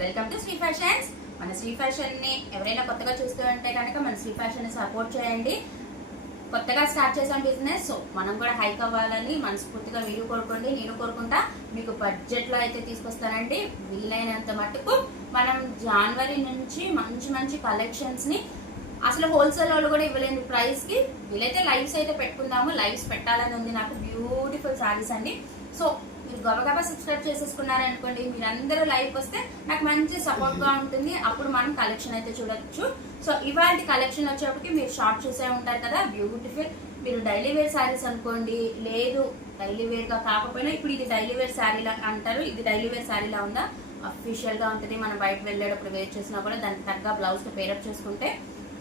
Welcome to Shri fashions మన శ్రీ ఫ్యాషన్ని ఎవరైనా కొత్తగా చూస్తూ ఉంటే కనుక మన శ్రీ ఫ్యాషన్ని సపోర్ట్ చేయండి. కొత్తగా స్టార్ట్ చేసాం బిజినెస్ సో మనం కూడా హైక్ అవ్వాలని మనస్ఫూర్తిగా మీరు కోరుకోండి నేను కోరుకుంటా. మీకు బడ్జెట్లో అయితే తీసుకొస్తానండి. వీలైనంత మటుకు మనం జనవరి నుంచి మంచి మంచి కలెక్షన్స్ని అసలు హోల్సేల్ వాళ్ళు కూడా ఇవ్వలేని ప్రైస్కి వీలైతే లైవ్స్ అయితే పెట్టుకుందాము. లైవ్స్ పెట్టాలని ఉంది నాకు. బ్యూటిఫుల్ శారీస్ అండి. సో మీరు గబగబా సబ్స్క్రైబ్ చేసేసుకున్నారనుకోండి మీరందరూ లైవ్ వస్తే నాకు మంచి సపోర్ట్గా ఉంటుంది. అప్పుడు మనం కలెక్షన్ అయితే చూడొచ్చు. సో ఇవాళ కలెక్షన్ వచ్చేప్పటికి మీరు షార్ట్ చూసే ఉంటారు కదా బ్యూటిఫుల్ మీరు డైలీ వేర్ శారీస్ అనుకోండి లేదు డైలీ వేర్గా కాకపోయినా ఇప్పుడు ఇది డైలీ వేర్ శారీలా అంటారు. ఇది డైలీ వేర్ శారీలా ఉందా? అఫీషియల్గా ఉంటుంది. మనం బయట వెళ్ళేటప్పుడు వేర్ చేసినా కూడా దానికి తగ్గ బ్లౌజ్తో పేరప్ చేసుకుంటే.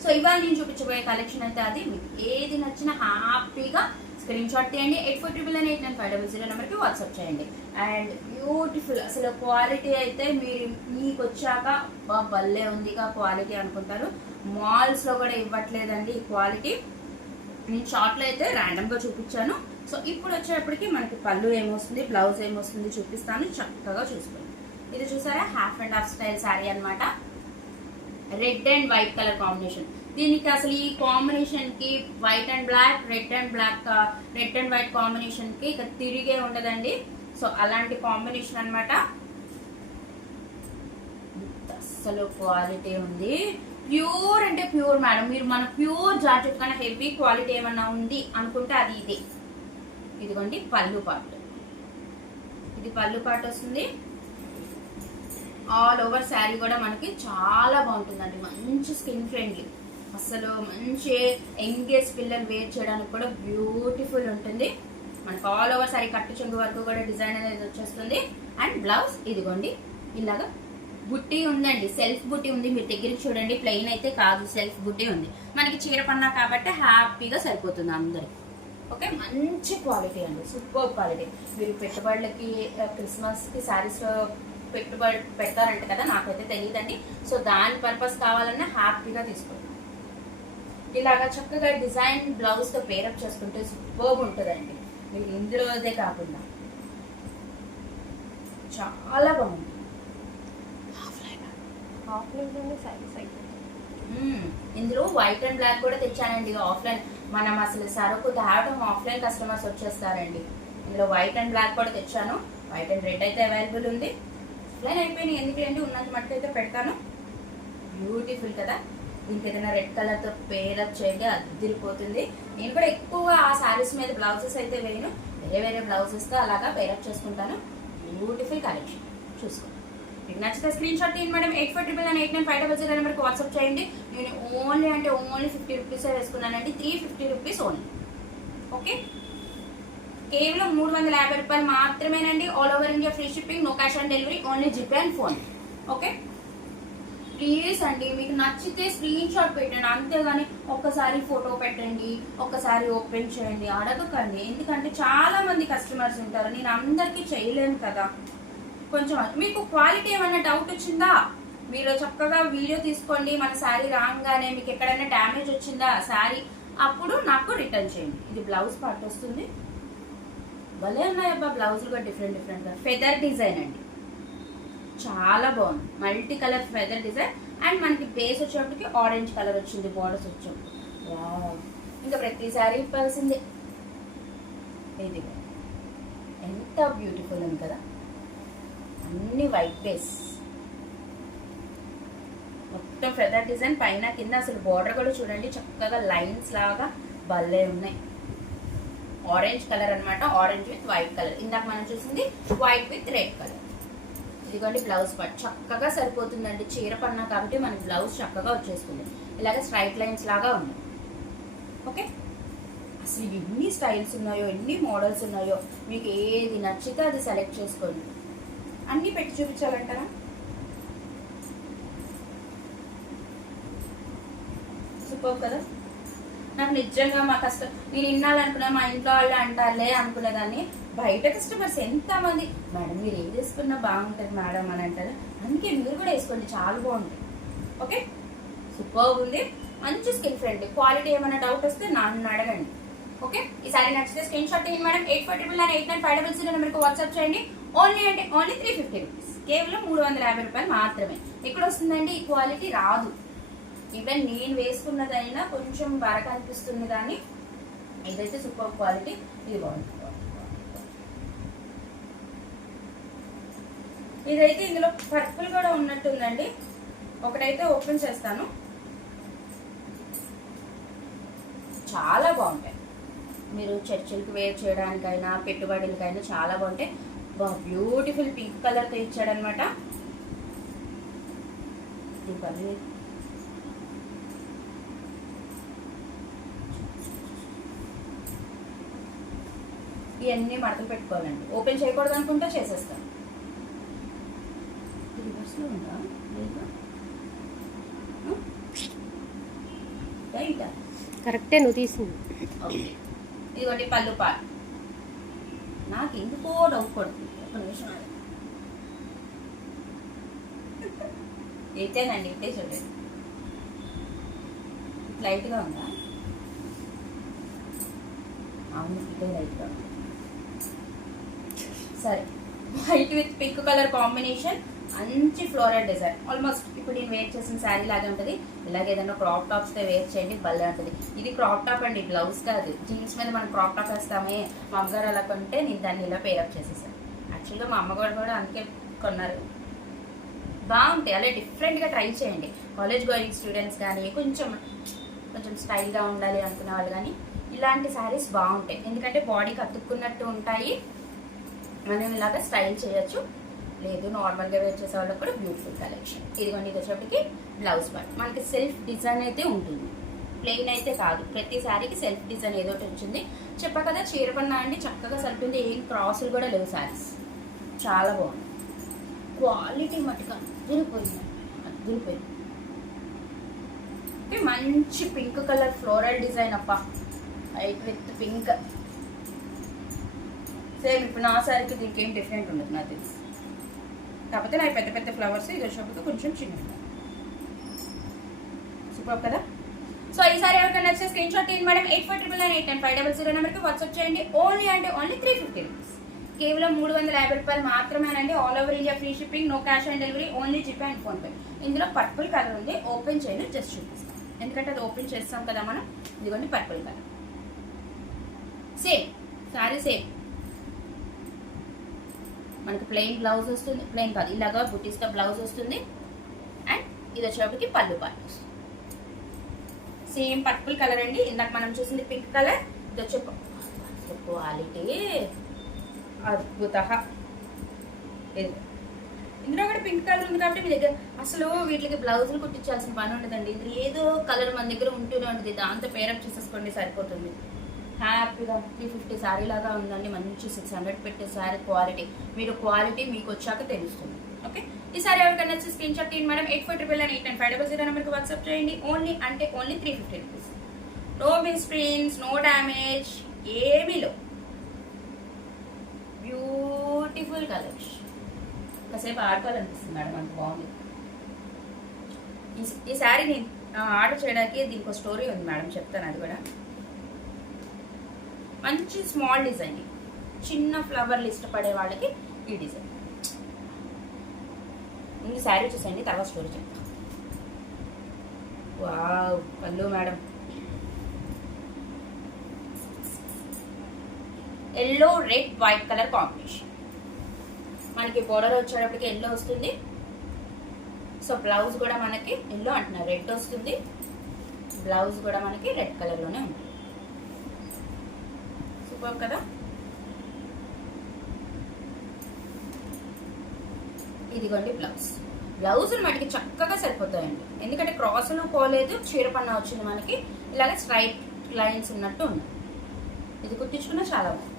సో ఇవాళ నేను చూపించబోయే కలెక్షన్ అయితే అది. మీకు ఏది నచ్చినా హ్యాపీగా స్క్రీన్ షాట్ తీయండి. Eight four triple nine eight nine five double zero నెంబర్కి వాట్సాప్ చేయండి. అండ్ బ్యూటిఫుల్ అసలు క్వాలిటీ అయితే మీరు మీకు వచ్చాక భలే ఉందిగా క్వాలిటీ అనుకుంటారు. మాల్స్లో కూడా ఇవ్వట్లేదండి ఈ క్వాలిటీ. నేను షార్ట్లో అయితే ర్యాండమ్గా చూపించాను. సో ఇప్పుడు వచ్చేటప్పటికి మనకి పళ్ళు ఏమొస్తుంది బ్లౌజ్ ఏమొస్తుంది చూపిస్తాను. చక్కగా చూసుకోండి. ఇది చూసారా? Half and half style sari అన్నమాట. Red and white colour combination. దీనికి అసలు ఈ కాంబినేషన్కి white and black red and black red and white కాంబినేషన్కి ఇక తిరిగే ఉండదండి. సో అలాంటి కాంబినేషన్ అనమాట అసలు క్వాలిటీ ఉంది. ప్యూర్ అంటే ప్యూర్ మేడం మీరు మన ప్యూర్ జాకెట్ కన్నా హెవీ క్వాలిటీ ఏమన్నా ఉంది అనుకుంటే అది ఇదే. ఇదిగోండి పళ్ళు పాటు. ఇది పళ్ళు పాటు వస్తుంది. ఆల్ ఓవర్ శారీ కూడా మనకి చాలా బాగుంటుందండి. మంచి స్కిన్ ఫ్రెండ్లీ అసలు మంచి ఎంగేజ్ పిల్లలు వేర్ చేయడానికి కూడా బ్యూటిఫుల్ ఉంటుంది. మనకు ఆల్ ఓవర్ సారీ కట్టు చెంగు వరకు కూడా డిజైన్ అనేది వచ్చేస్తుంది. అండ్ బ్లౌజ్ ఇదిగోండి ఇలాగా బుట్టి ఉందండి సెల్ఫ్ బుట్టి ఉంది. మీరు దగ్గర చూడండి ప్లెయిన్ అయితే కాదు సెల్ఫ్ బుట్టి ఉంది. మనకి చీర పన్నా కాబట్టి హ్యాపీగా సరిపోతుంది అందరికి ఓకే మంచి క్వాలిటీ అండి సూపర్ క్వాలిటీ మీరు పెట్టుబడులకి క్రిస్మస్కి శారీస్ పెట్టుబడి పెడతారంట కదా నాకైతే తెలియదండి సో దాని పర్పస్ కావాలన్నా హ్యాపీగా తీసుకోండి. ఇలాగా చక్కగా డిజైన్ బ్లౌజ్తో పేరప్ చేసుకుంటే సూపర్ ఉంటుందండి. మీరు ఇందులోదే కాకుండా. చాలా బాగుంది. ఇందులో వైట్ అండ్ బ్లాక్ కూడా తెచ్చానండి ఆఫ్లైన్ మనం అసలు సరుకు తేవడం ఆఫ్లైన్ కస్టమర్స్ వచ్చేస్తారండి. ఇందులో వైట్ అండ్ బ్లాక్ కూడా తెచ్చాను. వైట్ అండ్ రెడ్ అయితే అవైలబుల్ ఉంది. ఆఫ్లైన్ అయిపోయినాయి. ఎందుకంటే ఉన్నంత మట్టు అయితే పెడతాను. బ్యూటిఫుల్ కదా? దీనికి ఏదైనా రెడ్ కలర్తో పేరప్ చేయండి అదిరిపోతుంది నేను కూడా ఎక్కువ ఆ శారీస్ మీద బ్లౌజెస్ అయితే వేయను. వేరే వేరే బ్లౌజెస్తో అలాగా పేరప్ చేసుకుంటాను. బ్యూటిఫుల్ కలెక్షన్ చూసుకోండి మీకు నచ్చితే స్క్రీన్ షాట్ తీయండి madam. Eight four triple nine eight nine five double zero నెంబర్కి వాట్సాప్ చేయండి. నేను ఓన్లీ అంటే ఓన్లీ ఫిఫ్టీ రూపీసే వేసుకున్నానండి. Three fifty rupees only okay కేవలం మూడు వందల యాభై రూపాయలు మాత్రమేనండి. All over India free shipping no cash on delivery only GPay and phone okay please అండి మీకు నచ్చితే స్క్రీన్ షాట్ పెట్టండి. అంతేగాని ఒక్కసారి ఫోటో పెట్టండి ఒక్కసారి ఓపెన్ చేయండి. అడగకండి. ఎందుకంటే చాలా మంది కస్టమర్స్ ఉంటారు. నేను అందరికీ చేయలేను కదా. కొంచెం మీకు క్వాలిటీ ఏమైనా డౌట్ వచ్చిందా? మీరు చక్కగా వీడియో తీసుకోండి. మన శారీ రాగానే మీకు ఎక్కడైనా డ్యామేజ్ వచ్చిందా శారీ అప్పుడు నాకు రిటర్న్ చేయండి. ఇది బ్లౌజ్ పార్ట్ వస్తుంది. భలే ఉన్నాయబ్బా బ్లౌజులు కూడా డిఫరెంట్ డిఫరెంట్గా ఫెదర్ డిజైన్ అండి. చాలా బాగుంది. Multi colour feather design and మనకి బేస్ వచ్చేటప్పటికి ఆరెంజ్ కలర్ వచ్చింది బార్డర్స్ వచ్చాం వావ్. ఇంకా ప్రతిసారి ఇవ్వాల్సిందే. ఇది ఎంత బ్యూటిఫుల్ ఉంది కదా. అన్ని వైట్ బేస్ మొత్తం ఫెదర్ డిజైన్ పైన కింద అసలు బార్డర్ కూడా చూడండి చక్కగా లైన్స్ లాగా భలే ఉన్నాయి. ఆరెంజ్ కలర్ అన్నమాట ఆరెంజ్ విత్ వైట్ కలర్ ఇందాక మనం చూసింది వైట్ విత్ రెడ్ కలర్ ఇదిగోండి బ్లౌజ్ పార్ట్ చక్కగా సరిపోతుందండి. చీర పన్నా కాబట్టి మనకి బ్లౌజ్ చక్కగా వచ్చేస్తుంది. ఇలాగే స్ట్రైట్ లైన్స్ లాగా ఉన్నాయి. ఓకే? అసలు ఎన్ని స్టైల్స్ ఉన్నాయో ఎన్ని మోడల్స్ ఉన్నాయో మీకు ఏది నచ్చితే అది సెలెక్ట్ చేసుకోండి. అన్నీ పెట్టి చూపించాలంటారా? సూపర్ కదా? నాకు నిజంగా మా కష్టం నేను ఇన్నాళ్ళనుకున్నా మా ఇంట్లో వాళ్ళు అంటారులే అనుకునేదాన్ని బయట కస్టమర్స్ ఎంతమంది మేడం మీరు ఏది వేసుకున్నా బాగుంటుంది మేడం అని అంటారు. అందుకే మీరు కూడా వేసుకోండి చాలా బాగుంటుంది ఓకే? సూపర్ ఉంది. మంచి స్కిన్ ఫ్రెండ్లీ క్వాలిటీ ఏమైనా డౌట్ వస్తే నన్ను అడగండి. ఓకే? ఈసారి నచ్చితే స్క్రీన్ షాట్ తీయండి madam. Eight four triple nine eight nine five double zero నెంబర్కి వాట్సాప్ చేయండి. ఓన్లీ అంటే ఓన్లీ త్రీ ఫిఫ్టీ రూపీస్ కేవలం మూడు వందల యాభై రూపాయలు మాత్రమే. ఇక్కడ వస్తుందండి? ఈ క్వాలిటీ రాదు. ఈవెన్ నేను వేసుకున్నదైనా కొంచెం బాగా అనిపిస్తుంది కానీ ఇదైతే సూపర్ క్వాలిటీ ఇది బాగుంది. ఇదైతే ఇందులో పర్పుల్ కూడా ఉన్నట్టుందండి. ఒకటైతే ఓపెన్ చేస్తాను. చాలా బాగుంటాయి. మీరు చర్చిలకు వేర్ చేయడానికైనా పెట్టుబడులకైనా చాలా బాగుంటాయి. బాగా బ్యూటిఫుల్ పింక్ కలర్తో ఇచ్చాడనమాట ఇవన్నీ మడతలు పెట్టుకోవాలండి. ఓపెన్ చేయకూడదు అనుకుంటే రివర్స్లో ఉందా? లేదా? రైటా కరెక్టే నువ్వు తీసింది. ఇదిగోటి పళ్ళు పాలు. నాకు ఎందుకో డౌట్ పడుతుంది. ఒక నిమిషం ఆగు. ఇతేనండి ఇతే చూడండి. లైట్గా ఉందా? అవును ఇదే లైట్గా ఉంది. సరే. White with pink colour combination మంచి ఫ్లోరల్ డిజైన్ ఆల్మోస్ట్ ఇప్పుడు నేను వేర్ చేసిన శారీ లాగే ఉంటుంది. ఇలాగే ఏదైనా క్రాప్ టాప్స్ వేర్ చేయండి భలే ఉంటుంది. ఇది క్రాప్ టాప్ అండి బ్లౌజ్ కాదు. జీన్స్ మీద మనం క్రాప్ టాప్ వేస్తామే మా అమ్మగారు అలా కొంటే నేను దాన్ని ఇలా పేరప్ చేసేసాను యాక్చువల్గా మా అమ్మగారు కూడా అందుకే కొన్నారు. బాగుంటాయి అలా డిఫరెంట్గా ట్రై చేయండి. కాలేజ్ గోయింగ్ స్టూడెంట్స్ కానీ కొంచెం కొంచెం స్టైల్గా ఉండాలి అనుకునే వాళ్ళు కానీ ఇలాంటి శారీస్ బాగుంటాయి. ఎందుకంటే బాడీకి అతుక్కున్నట్టు ఉంటాయి. మనం ఇలాగ స్టైల్ చేయొచ్చు. లేదు నార్మల్గా వేర్ చేసే వాళ్ళకి కూడా బ్యూటిఫుల్ కలెక్షన్ ఇదిగోండి ఇది వచ్చేప్పటికి బ్లౌజ్ పార్ట్ మనకి సెల్ఫ్ డిజైన్ అయితే ఉంటుంది. ప్లెయిన్ అయితే కాదు. ప్రతి శారీకి సెల్ఫ్ డిజైన్ ఏదో ఒకటి వచ్చింది చెప్పా కదా చీరపన్నా అండి చక్కగా సరిపోయింది. ఏం క్రాసులు కూడా లేవు శారీస్. చాలా బాగుంది క్వాలిటీ మటుకు అద్దరిపోయింది అద్దరిపోయింది మంచి పింక్ కలర్ ఫ్లోరల్ డిజైన్ అప్ప. వైట్ విత్ పింక్ సేమ్ ఇప్పుడు నా సారీకి దీనికి ఏం డిఫరెంట్ ఉండదు నాకు తెలిసి. కాకపోతే నా పెద్ద పెద్ద ఫ్లవర్స్ ఇది వచ్చినప్పుడు కొంచెం చిన్న సూపర్ కదా? సో ఈసారి ఎవరికైనా నచ్చితే స్క్రీన్ షాట్ తీయండి madam eight four triple nine eight nine five double zero నెంబర్కి వాట్సాప్ చేయండి. ఓన్లీ అంటే ఓన్లీ త్రీ ఫిఫ్టీ రూపీస్ కేవలం మూడు వందల యాభై రూపాయలు మాత్రమేనండి. All over India free shipping no cash on delivery only GPay and PhonePe ఇందులో పర్పుల్ కలర్ ఉంది. ఓపెన్ చేయను జస్ట్ చూపిస్తాం ఎందుకంటే అది ఓపెన్ చేస్తాం కదా మనం. ఇదిగోండి purple colour same sari same మనకి ప్లెయిన్ బ్లౌజ్ వస్తుంది ప్లెయిన్ కాదు. ఇలాగా బుటీస్గా బ్లౌజ్ వస్తుంది. అండ్ ఇది వచ్చేటప్పటికి పళ్ళు పాటు వస్తుంది. సేమ్ పర్పుల్ కలర్ అండి. ఇందాక మనం చూసింది పింక్ కలర్ ఇది వచ్చే క్వాలిటీ అద్భుత ఇందులో కూడా పింక్ కలర్ ఉంది కాబట్టి మీ దగ్గర అసలు వీటికి బ్లౌజులు కుట్టించాల్సిన పని ఉండదండి. ఇది ఏదో కలర్ మన దగ్గర ఉంటూనే ఉంటుంది. దాంతో పేరప్ చేసేసుకోండి సరిపోతుంది. హ్యాపీగా త్రీ ఫిఫ్టీ శారీ లాగా ఉందండి. మంచి సిక్స్ హండ్రెడ్ పెట్టే శారీ క్వాలిటీ. మీరు క్వాలిటీ మీకు వచ్చాక తెలుస్తుంది. ఓకే? ఈ సారీ ఎవరికైనా వచ్చి స్క్రీన్ షాట్ తీయండి madam. Eight four triple nine eight nine five double zero నెంబర్కి వాట్సాప్ చేయండి. ఓన్లీ అంటే only three fifty rupees. No misprints no damage ఏమీ లో బ్యూటిఫుల్ కలర్స్ కాసేపు ఆడుకోవాలనిపిస్తుంది మేడం అంత బాగుంది. ఈ- ఈ శారీ నేను ఆర్డర్ చేయడానికి దీనికి ఒక స్టోరీ ఉంది మేడం. చెప్తాను అది కూడా. మంచి స్మాల్ డిజైన్. చిన్న ఫ్లవర్లు ఇష్టపడే వాళ్ళకి ఈ డిజైన్. ముందు శారీ చూసండి తర్వాత స్టోరీ చెప్తాను wow pallu madam. Yellow red white colour combination. మనకి బోర్డర్ వచ్చేటప్పటికి ఎల్లో వస్తుంది. సో బ్లౌజ్ కూడా మనకి ఎల్లో అంటున్నారు రెడ్ వస్తుంది. బ్లౌజ్ కూడా మనకి రెడ్ కలర్లోనే ఉంటుంది. సూపర్ కదా. ఇదిగోండి బ్లౌజ్. బ్లౌజులు మనకి చక్కగా సరిపోతాయండి. ఎందుకంటే క్రాసులు పోలేదు చీర పన్న వచ్చింది మనకి. ఇలాగ స్ట్రైట్ లైన్స్ ఉన్నట్టు ఉంది ఇది కుట్టించుకున్నా చాలా బాగుంది.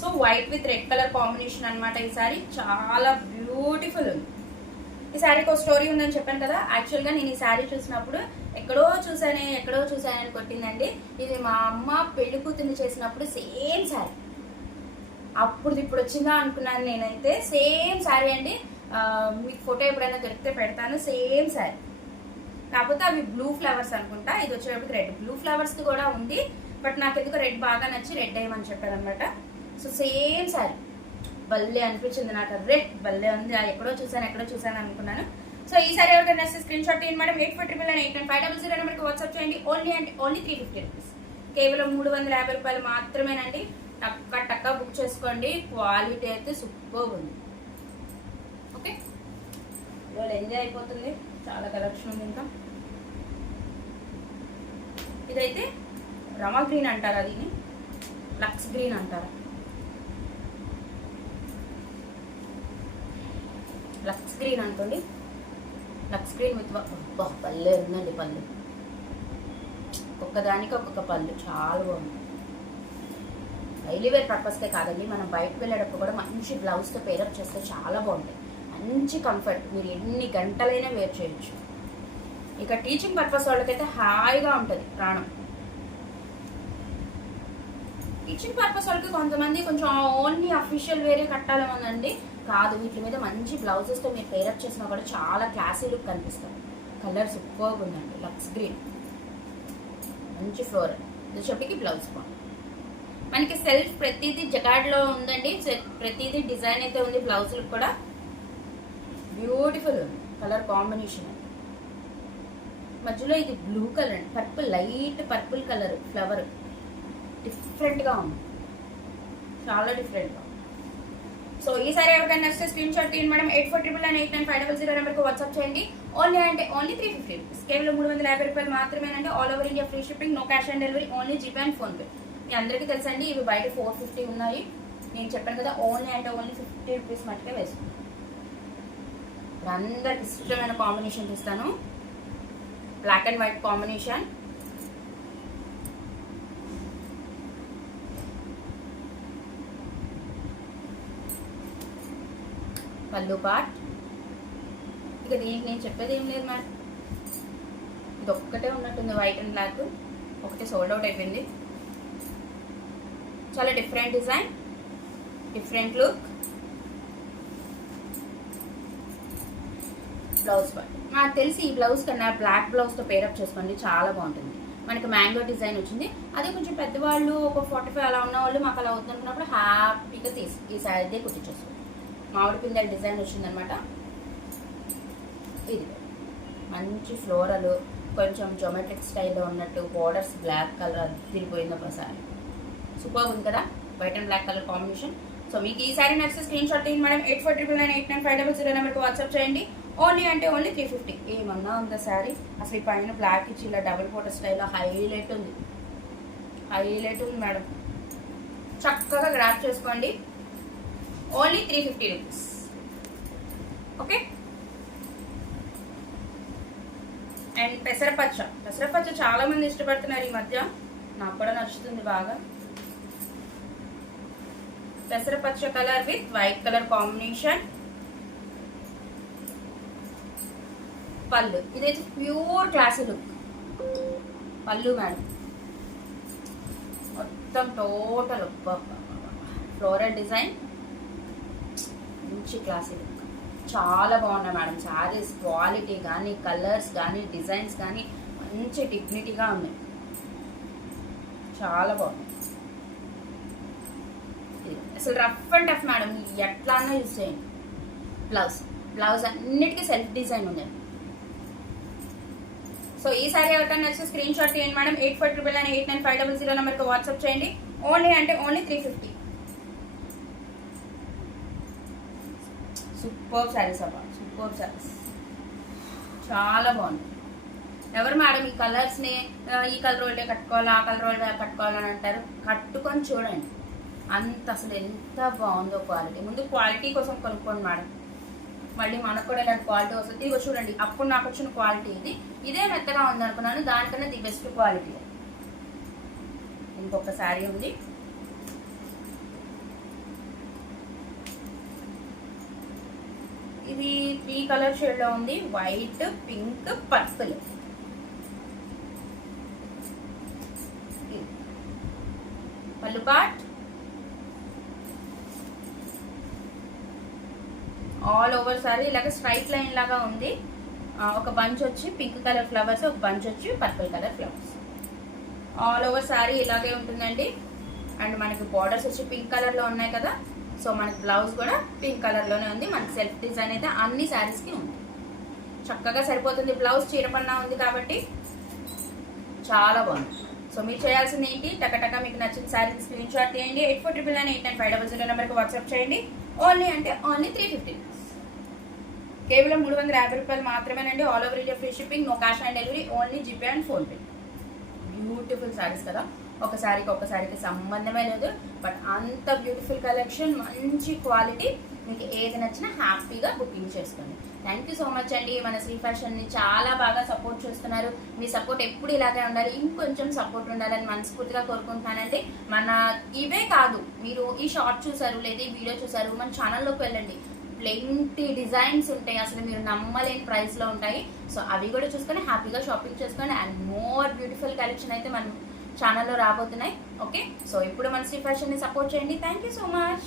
So white with red colour combination అన్నమాట ఈసారి చాలా బ్యూటిఫుల్ ఉంది. ఈ శారీకి ఒక స్టోరీ ఉందని చెప్పాను కదా. యాక్చువల్గా నేను ఈ శారీ చూసినప్పుడు ఎక్కడో చూసానే ఎక్కడో చూసానని కొట్టిందండి. ఇది మా అమ్మ పెళ్ళి కూతుర్ని చేసినప్పుడు సేమ్ శారీ. అప్పుడు ఇప్పుడు వచ్చిందా అనుకున్నాను నేనైతే. సేమ్ శారీ అండి. మీకు ఫోటో ఎప్పుడైనా దొరికితే పెడతాను. సేమ్ శారీ. కాకపోతే అవి బ్లూ ఫ్లవర్స్ అనుకుంటా. ఇది వచ్చేటప్పుడు రెడ్ బ్లూ ఫ్లవర్స్ కూడా ఉంది. బట్ నాకు ఎందుకు రెడ్ బాగా నచ్చి రెడ్ వేయమని చెప్పారు అనమాట సో సేమ్ శారీ. భలే అనిపించింది నాకు. అదే భలే ఉంది. ఎక్కడో చూసాను ఎక్కడో చూసాను అనుకున్నాను. సో ఈసారి ఎవరికైనా స్క్రీన్ షాట్ తీయండి madam. Eight four triple nine eight nine five double zero నెంబర్కి వాట్సాప్ చేయండి. ఓన్లీ అంటే ఓన్లీ త్రీ ఫిఫ్టీ రూపీస్ కేవలం మూడు వందల యాభై రూపాయలు మాత్రమేనండి. టక్క టక్క బుక్ చేసుకోండి. క్వాలిటీ అయితే సూపర్ ఉంది. ఓకే? ఇవాళ ఎంజాయ్ అయిపోతుంది. చాలా కలెక్షన్ ఉంది ఇంకా. ఇదైతే రమా గ్రీన్ అంటారా దీన్ని లక్స్ గ్రీన్ అంటారా. లక్స్ గ్రీన్ అనుకోండి. లక్స్ గ్రీన్ విత్ అబ్బా పల్లె ఉందండి పళ్ళు. ఒక్కదానికి ఒక్కొక్క పళ్ళు చాలా బాగుంది. డైలీ వేర్ పర్పస్కే కాదండి మనం బయటకు వెళ్ళేటప్పుడు కూడా మంచి బ్లౌజ్తో పేరప్ చేస్తే చాలా బాగుంటాయి. మంచి కంఫర్ట్ మీరు ఎన్ని గంటలైనా వేర్ చేయొచ్చు. ఇక టీచింగ్ పర్పస్ వాళ్ళకైతే హాయిగా ఉంటుంది ప్రాణం. కిచెన్ పర్పస్ వాళ్ళకి కొంతమంది కొంచెం ఓన్లీ అఫీషియల్ వేరే కట్టాలేమోనండి. కాదు వీటి మీద మంచి బ్లౌజెస్తో మీరు పేరప్ చేసినా కూడా చాలా క్లాసీ లుక్ కనిపిస్తుంది కలర్ సూపర్గా ఉందండి లక్స్ గ్రీన్ మంచి ఫ్లోర్ ఇది చెప్పికి బ్లౌజ్ పాయింట్ మనకి సెల్ఫ్ ప్రతిదీ జగాడ్లో ఉందండి. ప్రతిదీ డిజైన్ అయితే ఉంది బ్లౌజులకు కూడా. బ్యూటిఫుల్ కలర్ కాంబినేషన్ మధ్యలో ఇది బ్లూ కలర్ అండి. Purple light purple colour flower డిఫరెంట్గా ఉంది. చాలా డిఫరెంట్గా సో ఈసారి ఎవరికైనా నచ్చితే స్క్రీన్ షాట్ తీయండి madam. Eight four triple nine eight nine five double zero నెంబర్కి వాట్సాప్ చేయండి. ఓన్లీ అంటే ఓన్లీ త్రీ ఫిఫ్టీ రూపీస్. కేవలం మూడు వందల యాభై రూపాయలు మాత్రమేనండి. All over India free shipping no cash on delivery only GPay and PhonePe. మీ అందరికీ తెలుసండి ఇవి బయట ఫోర్ ఫిఫ్టీ ఉన్నాయి. నేను చెప్పాను కదా ఓన్లీ అంటే ఓన్లీ ఫిఫ్టీ రూపీస్ మట్టుకే వేసుకుంటాను ఇప్పుడు అందరికి ఇష్టమైన కాంబినేషన్ ఇస్తాను black and white combination. Pallu part ఇక దీనికి నేను చెప్పేది ఏం లేదు మేడం. ఇది ఒక్కటే ఉన్నట్టుంది వైట్ అండ్ బ్లాక్ ఒకటే సోల్డ్ అవుట్ అయిపోయింది. చాలా different design different look blouse part నాకు తెలిసి ఈ బ్లౌజ్ కన్నా బ్లాక్ బ్లౌజ్తో పేరప్ చేసుకోండి చాలా బాగుంటుంది. మనకి మ్యాంగో డిజైన్ వచ్చింది. అదే కొంచెం పెద్దవాళ్ళు ఒక ఫార్టీ ఫైవ్ అలా ఉన్న వాళ్ళు మాకు అలా వద్దనుకున్నప్పుడు హ్యాపీగా తీసి ఈ శారీదే కుట్టించేసుకోండి. మామిడి పిందెల డిజైన్ వచ్చిందనమాట ఇది మంచి ఫ్లోరల్ కొంచెం జొమెట్రిక్ స్టైల్లో ఉన్నట్టు బోర్డర్స్ బ్లాక్ కలర్ తిరిగిపోయింది ఒకసారి సూపర్ ఉంది కదా? White and black colour combination so మీకు ఈ సారీ నచ్చితే స్క్రీన్ షాట్ తీయండి madam eight four triple nine eight nine five double zero నెంబర్కి వాట్సాప్ చేయండి. ఓన్లీ అంటే ఓన్లీ త్రీ ఫిఫ్టీ ఏమన్నా ఉందా సారీ అసలు ఈ పైన బ్లాక్ ఇచ్చి ఇలా డబుల్ ఫోటో స్టైల్లో హైలైట్ ఉంది. హైలైట్ ఉంది మేడం చక్కగా గ్రాప్ చేసుకోండి. Only three fifty rupees. Okay? And పెసరపచ్చ. పెసరపచ్చ చాలా మంది ఇష్టపడుతున్నారు ఈ మధ్య. నాకు కూడా నచ్చుతుంది బాగా. పెసరపచ్చ colour with white colour combination. పళ్ళు. ఇదైతే ప్యూర్ క్లాసీ లుక్. పళ్ళు మేడం. మొత్తం టోటల్. Floral design. మంచి క్లాసీ లుక్ చాలా బాగున్నాయి మేడం. శారీస్ క్వాలిటీ కానీ కలర్స్ కానీ డిజైన్స్ కానీ మంచి డిగ్నిటీగా ఉన్నాయి చాలా బాగుంది. అసలు రఫ్ అండ్ టఫ్ మేడం. ఎట్లా యూజ్ చేయండి. బ్లౌజ్ బ్లౌజ్ అన్నిటికీ సెల్ఫ్ డిజైన్ ఉంది. సో ఈ సారీ ఎవరికైనా వచ్చి స్క్రీన్ షాట్ తీయండి madam. Eight five triple nine eight nine five double zero నెంబర్కి వాట్సాప్ చేయండి. ఓన్లీ అంటే only three fifty super saris అబ్బా సూపర్ శారీస్. చాలా బాగుంది. ఎవరు మేడం ఈ కలర్స్ని ఈ కలర్ రోల్డే కట్టుకోవాలి ఆ కలర్ రోల్డే కట్టుకోవాలని అంటారు? కట్టుకొని చూడండి. అంత అసలు ఎంత బాగుందో క్వాలిటీ ముందు క్వాలిటీ కోసం కొనుక్కోండి మేడం. మళ్ళీ మనకు కూడా ఇలాంటి క్వాలిటీ వస్తుంది. ఇదిగో చూడండి అప్పుడు నాకు వచ్చిన క్వాలిటీ ఇది. ఇదే మెత్తగా ఉంది అనుకున్నాను దానికన్నా ది బెస్ట్ క్వాలిటీ ఇంకొక శారీ ఉంది ఇది త్రీ కలర్ షేడ్లో ఉంది వైట్ పింక్ పర్పుల్. పళ్ళు ఆల్ ఓవర్ సారీ ఇలాగ స్ట్రైట్ లైన్ లాగా ఉంది. ఒక బంచ్ వచ్చి పింక్ కలర్ ఫ్లవర్స్ ఒక బంచ్ వచ్చి purple colour flowers all over sari ఇలాగే ఉంటుందండి. అండ్ మనకి బార్డర్స్ వచ్చి పింక్ కలర్లో ఉన్నాయి కదా. సో మనకి బ్లౌజ్ కూడా పింక్ కలర్లోనే ఉంది. మనకి సెల్ఫ్ డిజైన్ అయితే అన్ని శారీస్కి ఉంది. చక్కగా సరిపోతుంది. బ్లౌజ్ చీరపన్నా ఉంది కాబట్టి చాలా బాగుంది. సో మీరు చేయాల్సింది ఏంటి? టకటక మీకు నచ్చిన శారీ స్క్రీన్ షాట్ తీయండి. Eight four triple nine eight nine five double zero నెంబర్కి వాట్సాప్ చేయండి. ఓన్లీ అంటే ఓన్లీ త్రీ ఫిఫ్టీ కేవలం మూడు వందల యాభై రూపాయలు మాత్రమేనండి. All over India free shipping no cash on delivery only GPay and PhonePe beautiful saris కదా? ఒక శారీకి ఒక శారీకి సంబంధమే లేదు. బట్ అంత బ్యూటిఫుల్ కలెక్షన్ మంచి క్వాలిటీ మీకు ఏది నచ్చినా హ్యాపీగా బుకింగ్ చేసుకోండి. థ్యాంక్ యూ సో మచ్ అండి. మన శ్రీ ఫ్యాషన్ని చాలా బాగా సపోర్ట్ చేస్తున్నారు. మీ సపోర్ట్ ఎప్పుడు ఇలాగే ఉండాలి ఇంకొంచెం సపోర్ట్ ఉండాలని మనస్ఫూర్తిగా కోరుకుంటున్నానండి. మన ఇవే కాదు మీరు ఈ షార్ట్ చూసారు లేదా ఈ వీడియో చూసారు మన ఛానల్లోకి వెళ్ళండి. ప్లెంటీ డిజైన్స్ ఉంటాయి. అసలు మీరు నమ్మలేని ప్రైస్లో ఉంటాయి. సో అవి కూడా చూసుకొని హ్యాపీగా షాపింగ్ చేసుకోండి. అండ్ మోర్ బ్యూటిఫుల్ కలెక్షన్ అయితే మన ఛానల్లో రాబోతున్నాయి. ఓకే సో ఇప్పుడు మన శ్రీ ఫ్యాషన్ని సపోర్ట్ చేయండి. Thank you so much